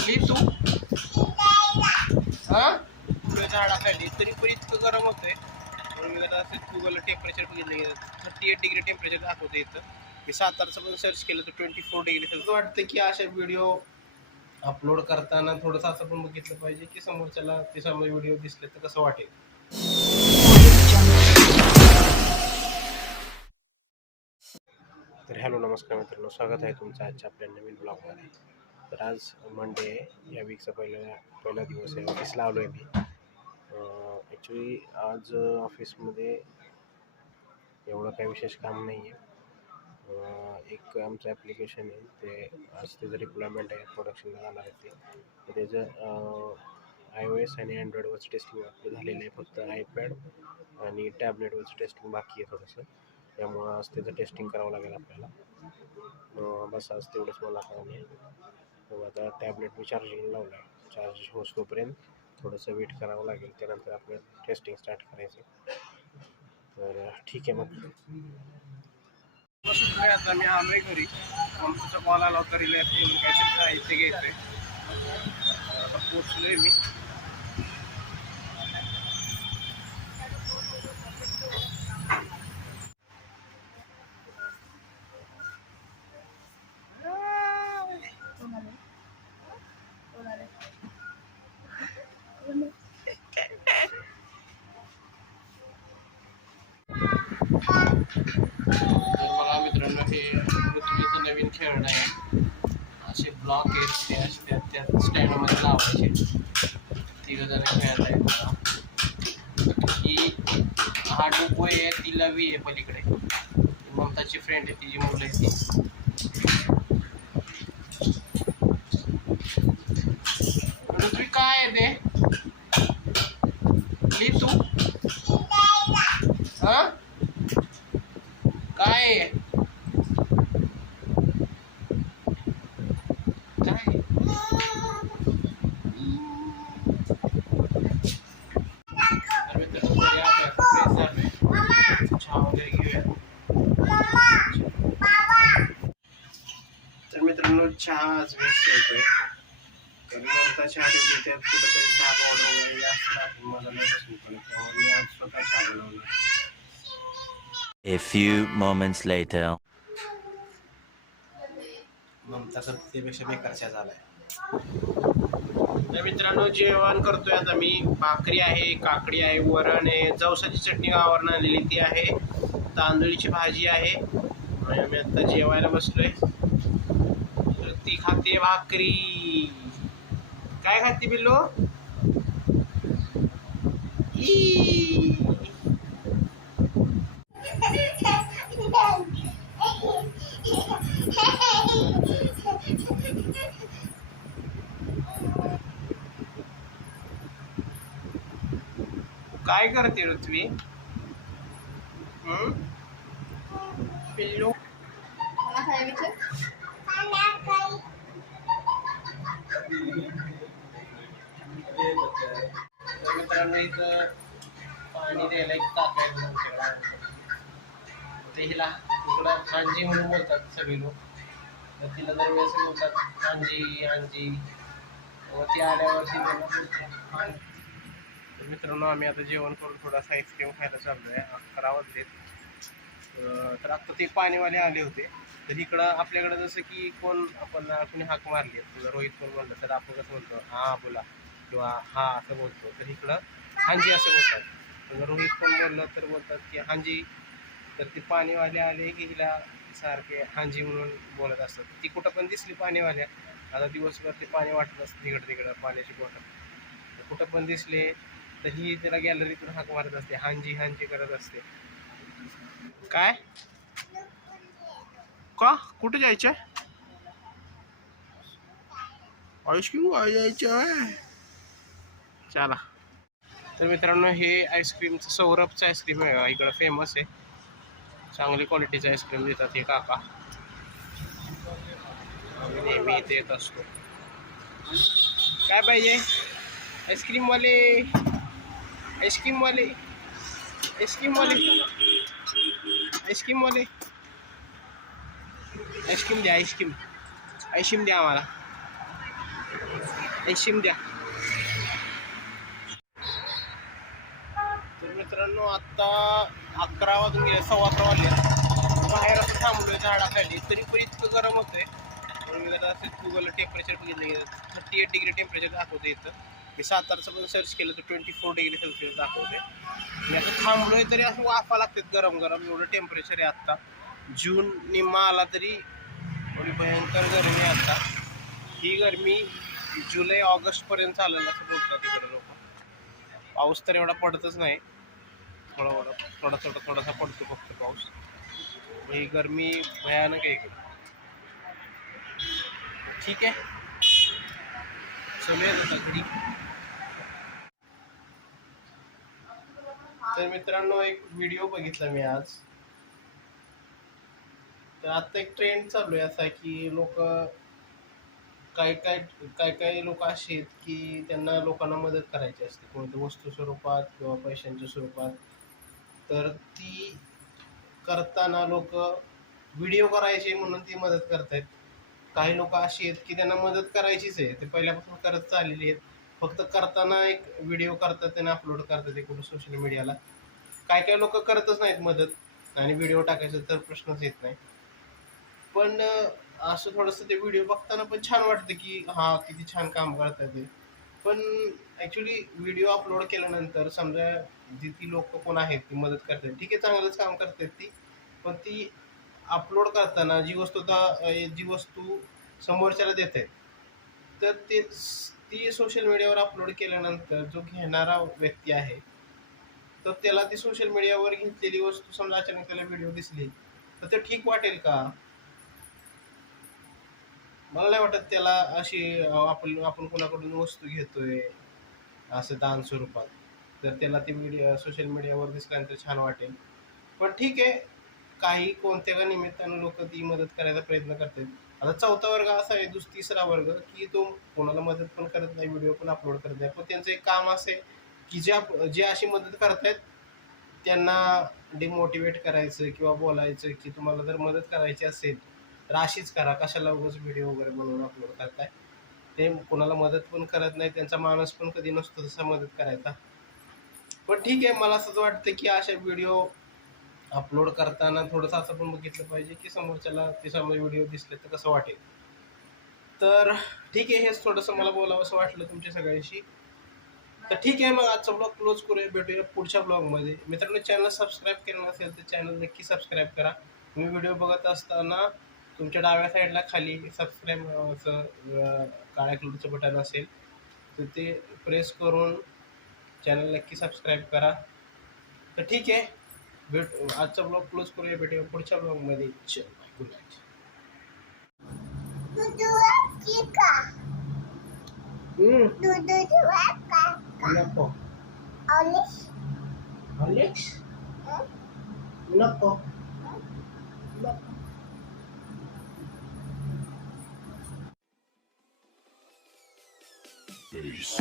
तू झाडाखाली तरी पण इतकं गरम होतंय म्हणून मी आता गुगलला टेम्परेचर बघितलं 38 डिग्री टेम्परेचर दाखवतं इथं. मी सातारचं पण सर्च केलं तर 24 डिग्री. असं वाटतं की अशा व्हिडिओ अपलोड करताना थोडंसं असं पण बघितलं पाहिजे की समोरच्याला ते समोर व्हिडिओ दिसले तर कसं वाटेल. तर हॅलो नमस्कार मित्रांनो, स्वागत आहे तुमचं आजच्या आपल्या नवीन ब्लॉगमध्ये. तर आज मंडे आहे, या वीकचा पहिला दिवस आहे. ऑफिसला आलो आहे मी. ॲक्च्युली आज ऑफिसमध्ये एवढं काही विशेष काम नाही आहे. एक आमचं ॲप्लिकेशन आहे, ते आज त्याचं डिप्लॉयमेंट आहे, प्रोडक्शनला जाणार आहे ते. तर त्याचं iOS आणि अँड्रॉइडवरचं टेस्टिंग आपलं झालेलं आहे. फक्त आयपॅड आणि टॅबलेटवरचं टेस्टिंग बाकी आहे थोडंसं. त्यामुळं आज त्याचं टेस्टिंग करावं लागेल आपल्याला. बस आज तेवढंच मला काम आहे. मग आता टॅबलेट मी चार्जिंग लावलं आहे. चार्ज होतोपर्यंत थोडंसं वेट करावं लागेल, त्यानंतर आपलं टेस्टिंग स्टार्ट करायचं. तर ठीक आहे मग. आता मी आलोय घरी. तुमचा कॉल आला होता, रिलॅक्स म्हणून काहीतरी साहित्य घ्यायचंय. आता पोचलोय मी. बघा मित्रांनो, हे पृथ्वीचं नवीन खेळणं आहे. असे ब्लॉक आहेत, ते असे त्या स्टँडमध्ये लावायचे. तिघं जण खेळत आहेत. ही हा डुबो आहे, ती लवी आहे पलीकडे. ममताची फ्रेंड आहे, तिची मुलं आहे ती. पृथ्वी काय आहे ते तू हा काय आहे? तर मित्रांनो, चहा आज वेस्ट करतोय. तर नंतर चहा ठेवली, त्यात कुठेतरी चहा पावडर वगैरे जास्त मला नाही पसंत पडत, त्यामुळे मी आज स्वतः चहा बनवला. A few moments later. Mamata तर त्यापेक्षा बेकार चहा झालाय. तर मित्रांनो, जेवण करतोय आता मी. भाकरी आहे, काकडी आहे, वरण आहे, जवसाची चटणी गावावरून आलेली ती आहे, तांदूळीची भाजी आहे. आणि मी आता जेवायला बसलोय. तर ती खाते भाकरी. काय खाते बिल्लो? काय करते ऋत्वी? पिल्लू मित्रांनो, इथं पाणी द्यायला एक टाका आहे. ते हिला इकडं हांजी म्हणून बोलतात सगळे लोक. तर तिला दर वेळेस बोलतात हांजी हांजी. ती आल्यावरती त्यांना बोलते. तर मित्रांनो, आम्ही आता जेवण करून थोडासा आईस्क्रीम खायला चाललो आहे. 11 वाजलेत. तर आत्ता ते पाणीवाले आले होते. तर इकडं आपल्याकडं जसं की आपण कुणी हाक मारली, तुला रोहित कोण म्हणलं तर आपण कसं म्हणतो हा बोला किंवा हा असं बोलतो. तर इकडं हांजी असं बोलतात. तर रोहित कोण बोललं तर बोलतात की हांजी. तर ते पाणीवाले आले की हिला सारखे हांजी म्हणून बोलत असतात. ती कुठं पण दिसली पाणीवाल्या, आता दिवसभर ते पाणी वाटत असतं तिकडं तिकडं पाण्याची बॉटल. तर कुठं पण दिसले तर ही त्याला गॅलरीतून हाक मारत असते, हांजी हांजी करत असते. काय का कुठे जायचंय? आईस्क्रीम जायचं आहे, चला. तर मित्रांनो, हे आईस्क्रीमचं सौरभचं आईस्क्रीम आहे, इकडं फेमस आहे. चांगली क्वालिटीचं आईस्क्रीम देतात हे काका. नेहमी इथे येत असतो. काय पाहिजे? आईस्क्रीमवाले आईस्क्रीमवाले आईस्क्रीमवाले आईस्क्रीमवाले आईस्क्रीम द्या, आईस्क्रीम द्या आम्हाला. शिम द्या. तर मित्रांनो आता 11 वाजून गेले, 11:15 वाजले. बाहेर असं थांबलोय झाडाखाली, तरी पण इतकं गरम होतंय. म्हणून मी जरा असं गुगलला टेम्परेचर बघितलं, 38 डिग्री टेम्परेचर दाखवते इथं. मी सातारचं पण सर्च केलं तर 24 डिग्री सेल्सिअस दाखवते. मी असं थांबलोय तरी असं वाफा लागतात गरम गरम, एवढं टेम्परेचर आहे आत्ता. जून निम्मा आला तरी एवढी भयंकर गरमी आहे आता. ही गरमी जुलै ऑगस्टपर्यंत चालेल असं बोलतात इकडे लोक. पाऊस तर एवढा पडतच नाही, थोडासा पडतो फक्त पाऊस. ही गरमी भयानक आहे इकडे. ठीक आहे, चलूया आता घरी. तर मित्रांनो एक व्हिडिओ बघितला मी आज. तर आता एक ट्रेंड चालू आहे असा की लोक काही लोक असे आहेत की त्यांना लोकांना मदत करायची असते, कोणत्या वस्तू स्वरूपात किंवा पैशांच्या स्वरूपात. तर ती करताना लोक व्हिडिओ करायचे म्हणून ती मदत करतायत. काही लोक अशी आहेत की त्यांना मदत करायचीच आहे, ते पहिल्यापासून करत चाललेली आहेत, फक्त करताना एक व्हिडिओ करतात त्यांना अपलोड करतात ते कुठं सोशल मीडियाला. काही लोक करतच नाहीत मदत आणि व्हिडिओ टाकायचा तर प्रश्नच येत नाही. पण असं थोडंसं ते व्हिडिओ बघताना पण छान वाटतं की हा किती छान काम करतात ते. पण ॲक्च्युली व्हिडिओ अपलोड केल्यानंतर समजा ती लोक कोण आहेत ती मदत करतात, ठीक आहे, चांगलंच काम करतात ती. पण ती अपलोड करताना जी वस्तू समोरच्याला देत आहेत, तर ती सोशल मीडियावर अपलोड केल्यानंतर जो घेणारा व्यक्ती आहे तर त्याला ती सोशल मीडियावर घेतलेली वस्तू समजा अचानक त्याला व्हिडिओ दिसली तर ते ठीक वाटेल का? मला नाही वाटत त्याला अशी आपण कोणाकडून वस्तू घेतोय असं दान स्वरूपात तर त्याला ती सोशल मीडियावर दिसल्यानंतर छान वाटेल. पण ठीक आहे, काही कोणत्या निमित्तानं लोक ती मदत करायचा प्रयत्न करतात. आता 4था वर्ग असा आहे, 3रा वर्ग की तो कोणाला मदत पण करत नाही, व्हिडिओ पण अपलोड करत नाही. पण त्यांचं एक काम असं आहे की जे अशी मदत करतायत त्यांना डिमोटिवेट करायचं किंवा बोलायचं की तुम्हाला जर मदत करायची असेल तर अशीच करा, कशाला उगाच व्हिडिओ वगैरे बनवून अपलोड करताय. ते कोणाला मदत पण करत नाही, त्यांचा माणूस पण कधी नसतो तसा मदत करायचा. पण ठीक आहे, मला असंच वाटतं की अशा व्हिडिओ अपलोड करताना थोडंसं असं पण बघितलं पाहिजे की समोरच्याला ते समोर व्हिडिओ दिसले तर कसं वाटेल. तर ठीक आहे, हेच थोडंसं मला बोलावं असं वाटलं तुमच्या सगळ्यांशी. तर ठीक आहे, मग आजचा ब्लॉग क्लोज करूया, भेटूया पुढच्या ब्लॉगमध्ये. मित्रांनो, चॅनल सबस्क्राईब केलं नसेल तर चॅनल नक्की सबस्क्राईब करा. तुम्ही व्हिडिओ बघत असताना तुमच्या डाव्या साईडला खाली सबस्क्राईब काळ्या कलरचं बटन असेल तर ते प्रेस करून चॅनल नक्की सबस्क्राईब करा. तर ठीक आहे, आजचा ब्लॉग क्लोज करूया, भेटूया पुढच्या ब्लॉगमध्ये. चल, गुड नाईट. नको नको Peace.